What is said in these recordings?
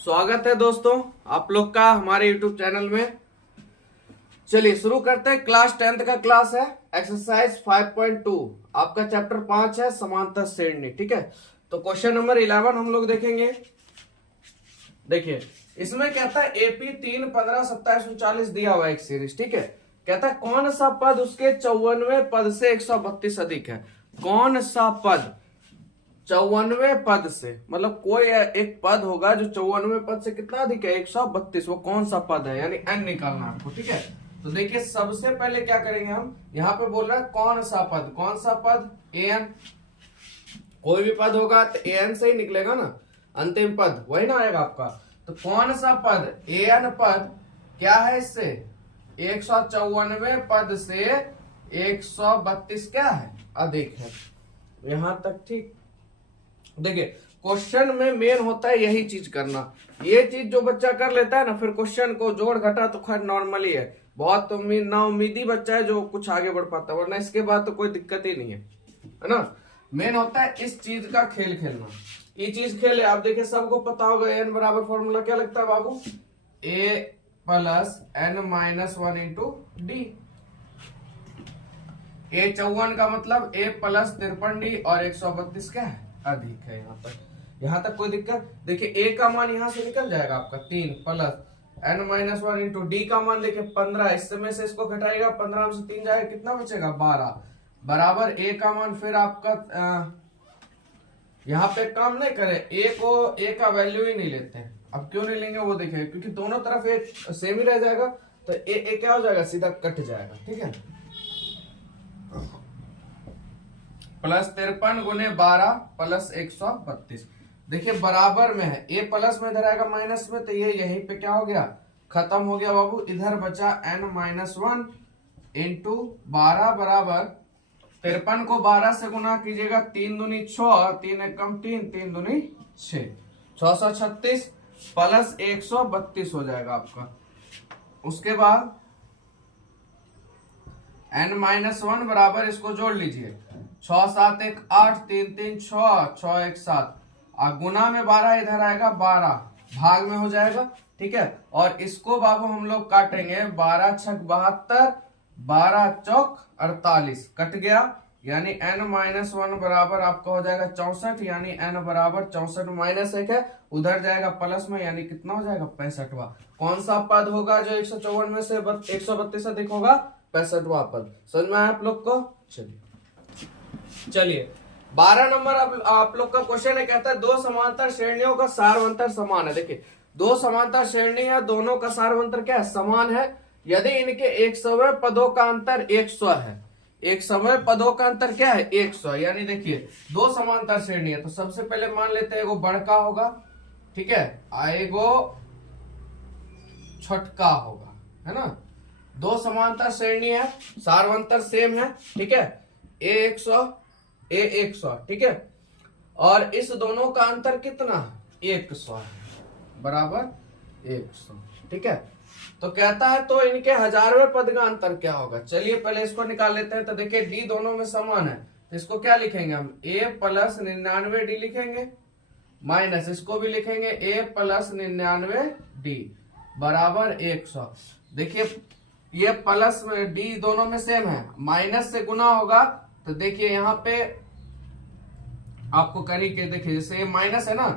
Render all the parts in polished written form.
स्वागत है दोस्तों आप लोग का हमारे YouTube चैनल में। चलिए शुरू करते हैं। क्लास 10th का क्लास है, एक्सरसाइज 5.2। आपका चैप्टर 5 है समांतर श्रेणी। ठीक है, तो क्वेश्चन नंबर 11 हम लोग देखेंगे। देखिए इसमें कहता है एपी 3, 15, 27, 39 दिया हुआ है एक सीरीज। ठीक है, कहता है कौन सा पद उसके 54वें पद से 132 अधिक है। कौन सा पद 54वें पद से, मतलब कोई एक पद होगा जो 54वें पद से कितना अधिक है, 132। वो कौन सा पद है, यानी n निकालना है आपको। ठीक है, तो देखिए सबसे पहले क्या करेंगे हम, यहाँ पे बोल रहा है कौन सा पद। कौन सा पद, an। कोई भी पद होगा तो an से ही निकलेगा ना, अंतिम पद वही ना आएगा आपका। तो कौन सा पद, an पद क्या है इससे 154वें पद से 132 क्या है, अधिक है। यहां तक ठीक। देखिए क्वेश्चन में मेन होता है यही चीज करना। ये चीज जो बच्चा कर लेता है ना, फिर क्वेश्चन को जोड़ घटा तो खैर नॉर्मली है। बहुत ना उम्मीदी बच्चा है जो कुछ आगे बढ़ पाता है, वरना इसके बाद तो कोई दिक्कत ही नहीं है ना। मेन होता है इस चीज का खेल खेलना। ये चीज खेल है, आप देखिए सबको पता होगा एन बराबर फॉर्मूला क्या लगता है बाबू, A plus N minus 1 into D. A 54 का मतलब ए प्लस 53 डी और 132 क्या है, अधिक है। यहाँ तक कोई दिक्कत। देखिए ए का मान यहाँ से निकल जाएगा आपका 3 plus N minus 1 into D का मान देखिए 15। इसमें से इसको घटाएगा, 15 में से 3 जाएगा, कितना बचेगा 12 बराबर ए का मान। फिर आपका यहाँ पे काम नहीं करे, ए का वैल्यू ही नहीं लेते हैं। अब क्यों नहीं लेंगे वो देखेंगे, क्योंकि दोनों तरफ ए सेम ही रह जाएगा, तो ए क्या हो जाएगा, सीधा कट जाएगा। ठीक है, प्लस 53 गुने 12 प्लस 132। देखिए बराबर में है, ए प्लस में इधर आएगा माइनस में, तो ये यहीं पे क्या हो गया, खत्म हो गया बाबू। इधर बचा n माइनस 1 इंटू 12 बराबर 53 को 12 से गुना कीजिएगा, 3 दूनी 6, 3 एकम 3, 3 दूनी 6, 636 प्लस 132 हो जाएगा आपका। उसके बाद n माइनस 1 बराबर, इसको जोड़ लीजिए, 6 7 1 8, 3 3 6, 6 1 7, गुना में 12 इधर आएगा, 12 भाग में हो जाएगा। ठीक है, और इसको बाबू हम लोग काटेंगे, 12 छक 72, 12 चौक 48, कट गया, यानी n माइनस 1 बराबर आपका हो जाएगा 64, यानी n बराबर 64 माइनस 1 है, उधर जाएगा प्लस में, यानी कितना हो जाएगा 65वां। कौन सा पद होगा जो 154 में से 132 अधिक होगा, 65वां पद। समझ में आया आप लोग को। चलिए 12 नंबर आप लोग का क्वेश्चन है, कहता है दो समांतर श्रेणियों का सारवंतर समान है। देखिए दो समांतर श्रेणी है, दोनों का सारवंतर क्या है, समान है, यदि इनके 100वें पदों का अंतर 100 है। 100वें पदों का अंतर क्या है, 100। यानी देखिए दो समांतर श्रेणी है, तो सबसे पहले मान लेते हैं एगो बड़का होगा, ठीक है, एगो छोटका होगा, है ना। दो समांतर श्रेणी है, सारवंतर सेम है, ठीक है, ए 100 ए 100, ठीक है, और इस दोनों का अंतर कितना, 100 है, बराबर 100। ठीक है, तो कहता है तो इनके 1000वें पद का अंतर क्या होगा। चलिए पहले इसको निकाल लेते हैं। तो देखिए डी दोनों में समान है, तो इसको क्या लिखेंगे हम, ए प्लस 99 डी लिखेंगे, माइनस इसको भी लिखेंगे ए प्लस 99 डी बराबर 100। देखिए ये प्लस में डी दोनों में सेम है, माइनस से गुना होगा, तो देखिए यहाँ पे आपको करी के देखिए, जैसे ये माइनस है ना,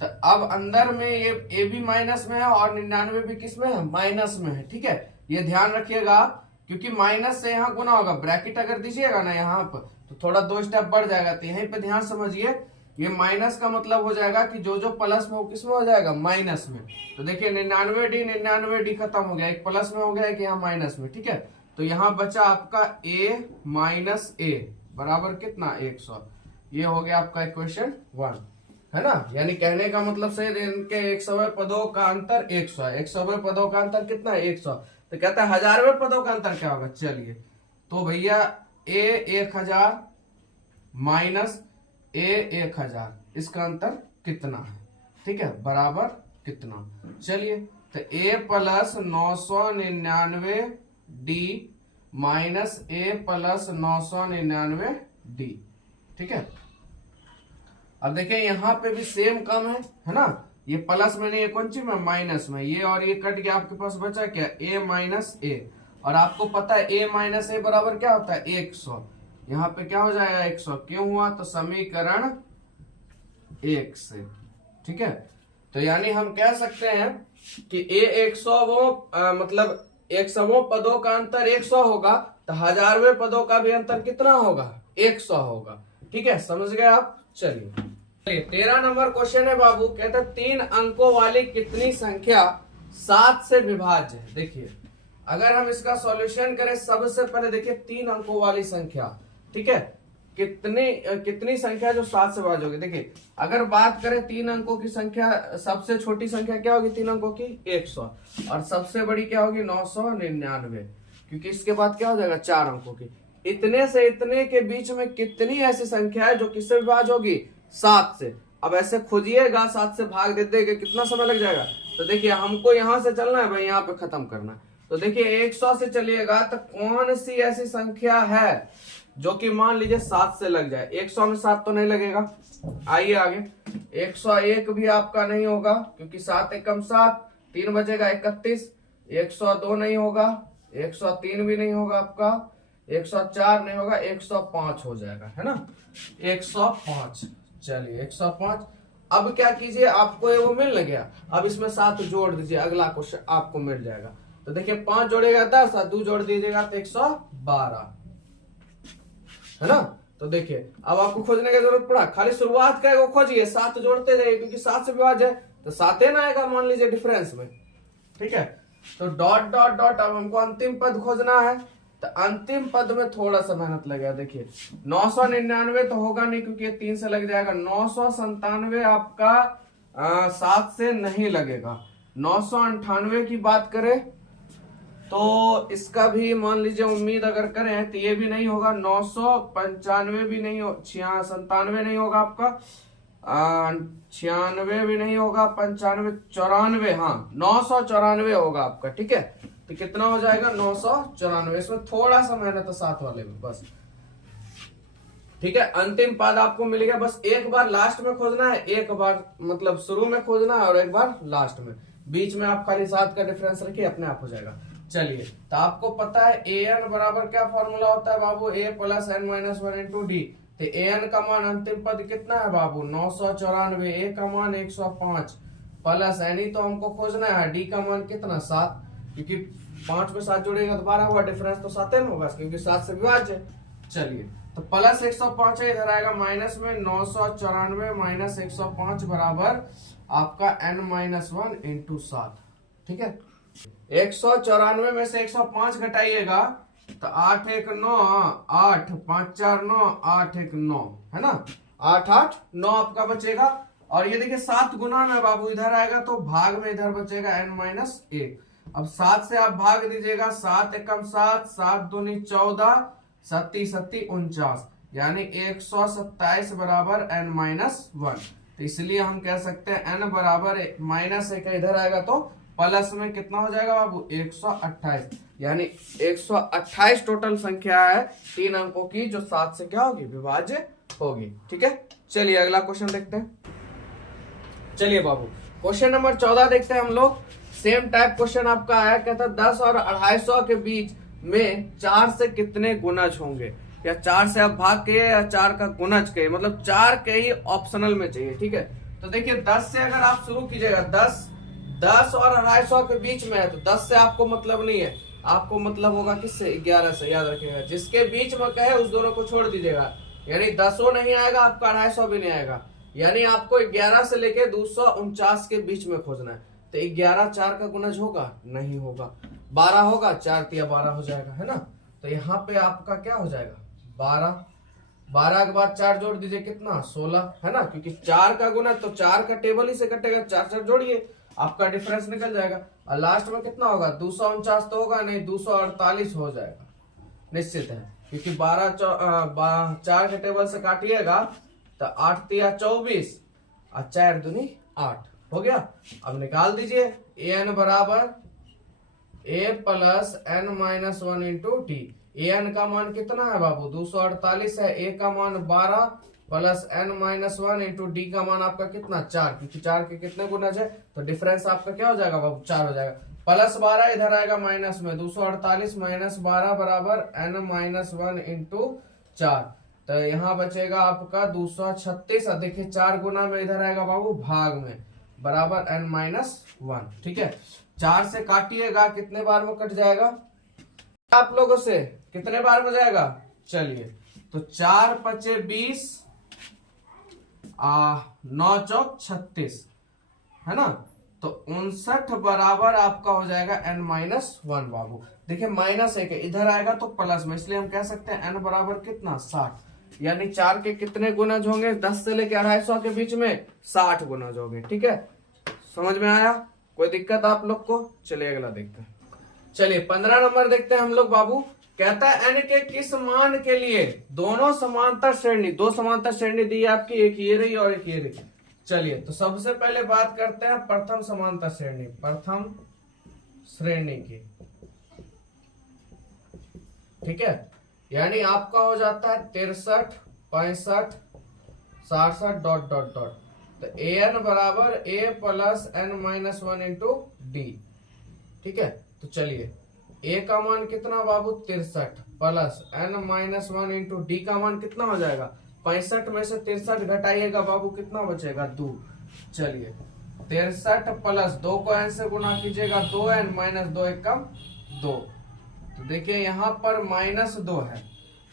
तो अब अंदर में ये भी माइनस में है और 99 भी किस में है, माइनस में है। ठीक है, ये ध्यान रखिएगा, क्योंकि माइनस से यहाँ गुना होगा, ब्रैकेट अगर दीजिएगा ना यहाँ पर तो थोड़ा 2 स्टेप बढ़ जाएगा, तो यहीं पे ध्यान समझिए, ये माइनस का मतलब हो जाएगा कि जो जो प्लस में हो किस में हो जाएगा, माइनस में। तो देखिए 99 डी खत्म हो गया, एक प्लस में हो गया, एक यहाँ माइनस में। ठीक है, तो यहाँ बचा आपका a माइनस ए बराबर कितना, 100। ये हो गया आपका इक्वेशन 1, है ना। यानी कहने का मतलब से इनके 100वें पदों का अंतर 100 है। 100वें पदों का अंतर कितना है, 100। तो कहता है 1000वें पदों का अंतर क्या होगा। चलिए तो भैया a 1000 माइनस a 1000, इसका अंतर कितना है, ठीक है, बराबर कितना। चलिए तो a plus 999 D minus a plus 999 D. ठीक है, अब देखिए यहाँ पे भी सेम कम है ना, ये प्लस में नहीं है, कौन सी में, माइनस में। ये और ये कट गया, आपके पास बचा क्या, a माइनस ए। और आपको पता है a माइनस ए बराबर क्या होता है, 100। यहाँ पे क्या हो जाएगा, 100 क्यों हुआ, तो समीकरण 1 से, ठीक है। तो यानी हम कह सकते हैं कि a 100 मतलब 100 पदों का अंतर 100 होगा, तो 1000वें पदों का भी अंतर कितना होगा, 100 होगा, ठीक है, समझ गए आप। चलिए 13 नंबर क्वेश्चन है बाबू, कहता है 3 अंकों वाली कितनी संख्या 7 से विभाज्य है। देखिए अगर हम इसका सॉल्यूशन करें, सबसे पहले देखिए 3 अंकों वाली संख्या, ठीक है, कितनी संख्या जो 7 से विभाज्य होगी। देखिए अगर बात करें 3 अंकों की संख्या, सबसे छोटी संख्या क्या होगी 3 अंकों की, 100, और सबसे बड़ी क्या होगी 999, क्योंकि इसके बाद क्या हो जाएगा 4 अंकों की। इतने से इतने के बीच में कितनी ऐसी संख्या है जो किससे विभाज्य होगी, 7 से। अब ऐसे खोजिएगा, 7 से भाग दे देंगे, कितना समय लग जाएगा। तो देखिए हमको यहां से चलना है भाई, यहाँ पे खत्म करना है। तो देखिए 100 से चलिएगा तो कौन सी ऐसी संख्या है जो कि मान लीजिए 7 से लग जाए। 100 में 7 तो नहीं लगेगा, आइए आगे। 101 भी आपका नहीं होगा, क्योंकि 7 एकम 7, 3 बचेगा 31। 102 नहीं होगा, 103 भी नहीं होगा आपका, 104 नहीं होगा, 105 हो जाएगा, है ना, 105। चलिए 105। अब क्या कीजिए, आपको ये वो मिल गया, अब इसमें 7 जोड़ दीजिए, अगला क्वेश्चन आपको मिल जाएगा। तो देखिए 5 जोड़ेगा 10 और 2 जोड़ दीजिएगा तो 112, है ना। तो देखिए अब आपको खोजने की जरूरत पड़ा, खाली शुरुआत का वो खोजिए, 7 जोड़ते जाइए, क्योंकि 7 से विभाज्य है तो 7 ना आएगा मान लीजिए डिफरेंस में, ठीक है। तो डॉट डॉट डॉट, अब हमको अंतिम पद खोजना है, तो अंतिम पद में थोड़ा सा मेहनत लगेगा। देखिए 999 तो होगा नहीं, क्योंकि 3 से लग जाएगा। 997 आपका 7 से नहीं लगेगा। 998 की बात करें तो इसका भी मान लीजिए उम्मीद अगर करें तो ये भी नहीं होगा। 995 भी नहीं हो, 97 नहीं होगा आपका, 96 भी नहीं होगा, 95, 94, हाँ 994 होगा आपका, ठीक है। तो कितना हो जाएगा 994, इसमें थोड़ा सा मेहनत है 7 वाले में बस, ठीक है। अंतिम पद आपको मिल गया, बस एक बार लास्ट में खोजना है, एक बार मतलब शुरू में खोजना है और एक बार लास्ट में, बीच में आप खाली 7 का डिफरेंस रखिए, अपने आप हो जाएगा। चलिए तो आपको पता है an बराबर क्या फॉर्मूला होता है बाबू, a plus n minus 1 into D. तो an का मान अंतिम पद कितना है बाबू 994, a का मान 105 प्लस n ही तो हमको खोजना है, d का मान कितना 7, क्योंकि 5 में 7 जोड़ेगा तो 12 हुआ, डिफरेंस तो 7 न होगा क्योंकि 7 से विभाज्य है। चलिए तो प्लस 105 है, इधर आएगा माइनस में 994 माइनस 105 बराबर आपका n माइनस 1 इंटू 7, ठीक है। 194 में से 105 घटाइएगा तो 8 1 9, 8 5 4 9, 8 1 9, है ना, 8 8 9 आपका बचेगा। और ये देखिए 7 गुना में बाबू इधर आएगा तो भाग में इधर बचेगा n माइनस 1। अब 7 से आप भाग दीजिएगा, 7 एकम 7, 7 दूनी 14, 7 7 49, यानी 127 बराबर n माइनस 1। तो इसलिए हम कह सकते हैं n बराबर माइनस 1 इधर आएगा तो प्लस में कितना हो जाएगा बाबू 128, यानी 128 टोटल संख्या है 3 अंकों की जो 7 से क्या होगी विभाज्य होगी, ठीक है। चलिए अगला क्वेश्चन देखते हैं। चलिए बाबू क्वेश्चन नंबर 14 देखते हैं हम लोग। सेम टाइप क्वेश्चन आपका आया, कहता 10 और 250 के बीच में 4 से कितने गुणज होंगे, या 4 से आप भाग के या 4 का गुणज के, मतलब 4 के ही ऑप्शनल में चाहिए, ठीक है। तो देखिए 10 से अगर आप शुरू कीजिएगा, 10 और 250 के बीच में है तो 10 से आपको मतलब नहीं है, आपको मतलब होगा किससे 11 से, याद रखिएगा। जिसके बीच में कहे उस दोनों को छोड़ दीजिएगा, यानी 10 नहीं आएगा आपका, 250 भी नहीं आएगा, यानी आपको 11 से लेके 249 के बीच में खोजना है। तो 11 4 का गुणज होगा, नहीं होगा। 12 होगा, 4 तिया 12 हो जाएगा, है ना। तो यहाँ पे आपका क्या हो जाएगा 12 के बाद 4 जोड़ दीजिए कितना 16, है ना, क्योंकि 4 का गुणज तो 4 का टेबल ही से कटेगा, 4 4 जोड़िए आपका डिफरेंस निकल जाएगा। और लास्ट में कितना होगा 249 तो होगा नहीं, 248 हो जाएगा निश्चित है, क्योंकि 4 के टेबल से काटिएगा तो 8 तिया 24 और 4 दूनी 8 हो गया। अब निकाल दीजिए an बराबर a plus n minus 1 into T. an का मान कितना है बाबू 248 है, a का मान 12 plus n minus one into D का मान आपका कितना 4, क्योंकि 4 के कितने गुणज है तो डिफरेंस आपका क्या हो जाएगा बाबू 4 हो जाएगा। प्लस 12 इधर आएगा माइनस में, 248 माइनस 12 बराबर n माइनस वन इंटू 4, तो यहाँ बचेगा आपका 236। और देखिए 4 गुना में इधर आएगा बाबू भाग में बराबर n माइनस वन। ठीक है, 4 से काटिएगा कितने बार में कट जाएगा आप लोगों से, कितने बार में जाएगा, चलिए तो 4 पचे 20, 9 चौक 36 है ना, तो 59 बराबर आपका हो जाएगा n माइनस वन बाबू। देखिए माइनस एक इधर आएगा तो प्लस में, इसलिए हम कह सकते हैं n बराबर कितना 60, यानी 4 के कितने गुणज होंगे 10 से लेकर 250 के बीच में 60 गुणज होंगे। ठीक है, समझ में आया, कोई दिक्कत आप लोग को। चलिए अगला देखते हैं। चलिए 15 नंबर देखते हैं हम लोग बाबू। कहता है n के किस मान के लिए दोनों समांतर श्रेणी, दो समांतर श्रेणी दी है आपकी, एक ये रही और एक ये रही। चलिए तो सबसे पहले बात करते हैं प्रथम समांतर श्रेणी, प्रथम श्रेणी की। ठीक है, यानी आपका हो जाता है 63, 65, 67 डॉट डॉट डॉट, तो an बराबर a plus n minus one into D. ठीक है, तो चलिए a का मान कितना बाबू 63 plus n minus one into D का मान कितना हो जाएगा 65 में से 63 घटाइएगा बाबू कितना बचेगा 2। चलिए 63 प्लस 2 को n से गुना कीजिएगा 2n माइनस 2 एकम 2, तो देखिए यहाँ पर माइनस 2 है,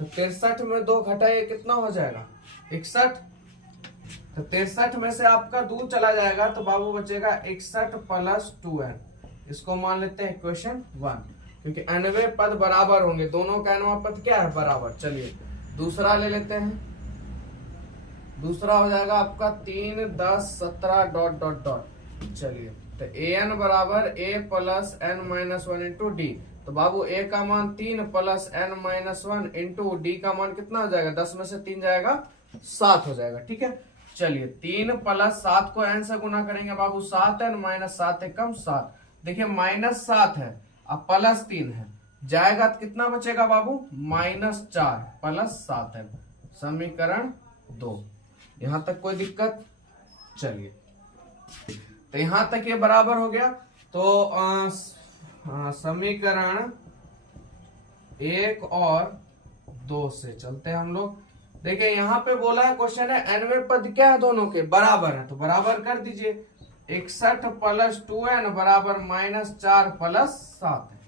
तो 63 में 2 घटाइए कितना हो जाएगा 61, तो 63 में से आपका 2 चला जाएगा तो बाबू बचेगा 61 प्लस 2n। इसको मान लेते हैं इक्वेशन 1, क्योंकि nवे पद बराबर होंगे, दोनों का nवां पद क्या है बराबर। चलिए दूसरा ले लेते हैं, दूसरा हो जाएगा आपका 3, 10, 17 डॉट डॉट डॉट। चलिए तो an बराबर a plus n minus one into D, तो बाबू a का मान 3 plus n minus one into D का मान कितना हो जाएगा 10 में से 3 जाएगा 7 हो जाएगा। ठीक है, चलिए 3 प्लस 7 को n से गुना करेंगे बाबू 7n माइनस 7 एकम 7, देखिए माइनस 7 है अब प्लस 3 है, जाएगा तो कितना बचेगा बाबू -4 प्लस 7n, समीकरण 2। यहां तक कोई दिक्कत। चलिए तो यहां तक ये बराबर हो गया, तो समीकरण 1 और 2 से चलते हैं हम लोग। देखिए यहाँ पे बोला है क्वेश्चन है nवे पद क्या है दोनों के बराबर है, तो बराबर कर दीजिए 61 प्लस 2n बराबर -4 प्लस 7 है,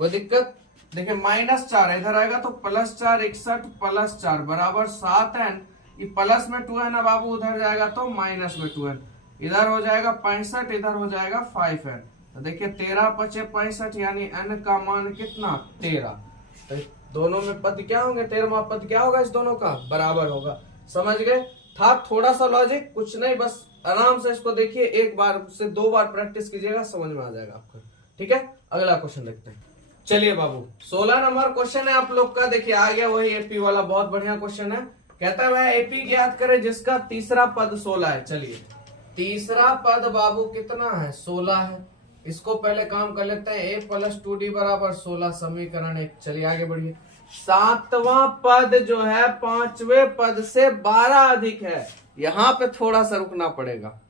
कोई दिक्कत। देखिए -4 इधर आएगा तो +4, 61 प्लस 4 बराबर 7n, ये प्लस में 2n है बाबू, उधर जाएगा तो माइनस में 2n, इधर हो जाएगा 65, इधर हो जाएगा 5n, तो देखिए 13 पचे 65 यानी n का मान कितना 13, तो दोनों में पद क्या होंगे 13वां पद क्या होगा इस दोनों का बराबर होगा। समझ गए, था थोड़ा सा लॉजिक, कुछ नहीं, बस आराम से इसको देखिए, एक बार से 2 बार प्रैक्टिस कीजिएगा समझ में आ जाएगा आपको। ठीक है, अगला क्वेश्चन देखते हैं। चलिए बाबू 16 नंबर क्वेश्चन है आप लोग का, देखिए आ गया वही एपी वाला, बहुत बढ़िया क्वेश्चन है। कहता है वह एपी ज्ञात करे जिसका तीसरा पद 16 है। चलिए तीसरा पद बाबू कितना है 16 है, इसको पहले काम कर लेते हैं, a प्लस 2d बराबर 16 समीकरण 1। चलिए आगे बढ़िए। सातवां पद जो है पांचवें पद से 12 अधिक है, यहां पे थोड़ा सा रुकना पड़ेगा।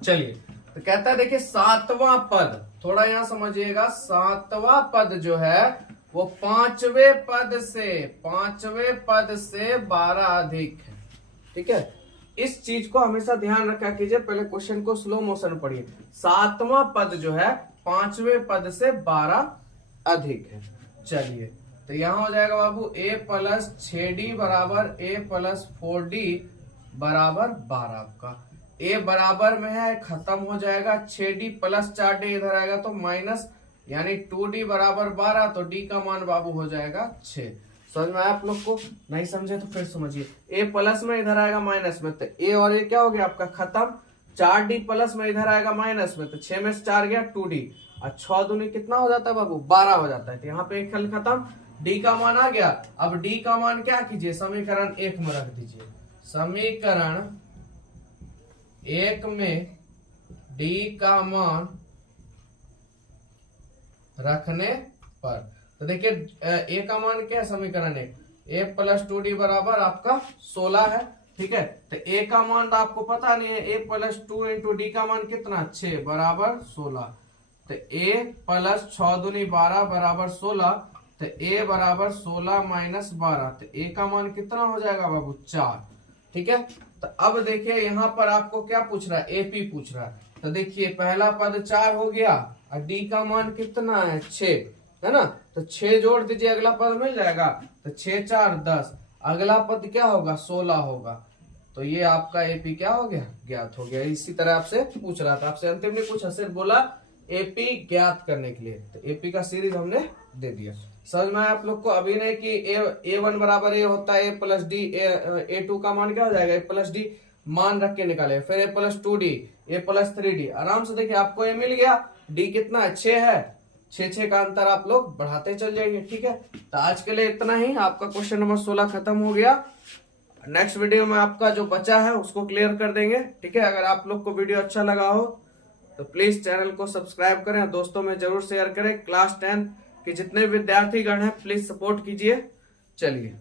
चलिए तो कहता है देखिए सातवां पद, थोड़ा यहां समझिएगा, सातवां पद जो है वो पांचवें पद से 12 अधिक है। ठीक है, इस चीज को हमेशा ध्यान रखा कीजिए, पहले क्वेश्चन को स्लो मोशन पढ़िए। सातवां पद जो है पांचवें पद से 12 अधिक है। चलिए तो यहां हो जाएगा बाबू a प्लस 6d बराबर a प्लस 4d बराबर 12, आपका a बराबर में है खत्म हो जाएगा, 6d प्लस 4d इधर आएगा तो माइनस, यानी 2d बराबर 12, तो d का मान बाबू हो जाएगा 6। समझ में आया आप लोग को, नहीं समझे तो फिर समझिए। a प्लस में इधर आएगा माइनस में, तो a और a क्या हो गया आपका खत्म, 4d प्लस में इधर आएगा माइनस में, तो 6 में से 4 गया 2d, और 6 दूनी कितना हो जाता है बाबू 12 हो जाता है, तो यहाँ पे एक हल खत्म, d का मान आ गया। अब d का मान क्या कीजिए समीकरण 1 में रख दीजिए, समीकरण 1 में d का मान रखने पर, तो देखिए a का मान क्या है समीकरण 1 ए प्लस 2d बराबर आपका 16 है। ठीक है, तो ए का मान तो आपको पता नहीं है, ए प्लस 2 इंटू डी का मान कितना 6 बराबर 16। तो ए प्लस 6 दूनी 12 बराबर 16। तो ए बराबर 16 माइनस 12, तो ए का मान कितना हो जाएगा बाबू 4। ठीक है, तो अब देखिए यहाँ पर आपको क्या पूछ रहा है, एपी पूछ रहा है। तो देखिए पहला पद 4 हो गया और डी का मान कितना है 6 है ना, तो 6 जोड़ दीजिए अगला पद मिल जाएगा। तो 6 4 10, अगला पद क्या होगा 16 होगा। तो ये आपका एपी क्या हो गया, ज्ञात हो गया। इसी तरह आपसे पूछ रहा था, आपसे अंतिम ने कुछ सिर्फ बोला एपी ज्ञात करने के लिए, तो एपी का सीरीज हमने दे दिया। समझ में आया आप लोग को? अभी नहीं कि ए1 बराबर ए होता है ए प्लस डी, ए2 का मान क्या हो जाएगा ए प्लस डी, मान रख के निकाले, फिर ए प्लस 2d, ए प्लस 3d, आराम से देखिए आपको ये मिल गया। डी कितना है 6 है, 6 का अंतर आप लोग बढ़ाते चल जाएंगे। ठीक है, तो आज के लिए इतना ही, आपका क्वेश्चन नंबर 16 खत्म हो गया। नेक्स्ट वीडियो में आपका जो बचा है उसको क्लियर कर देंगे। ठीक है, अगर आप लोग को वीडियो अच्छा लगा हो तो प्लीज चैनल को सब्सक्राइब करें, दोस्तों में जरूर शेयर करें। क्लास 10 के जितने विद्यार्थीगण हैं प्लीज सपोर्ट कीजिए। चलिए।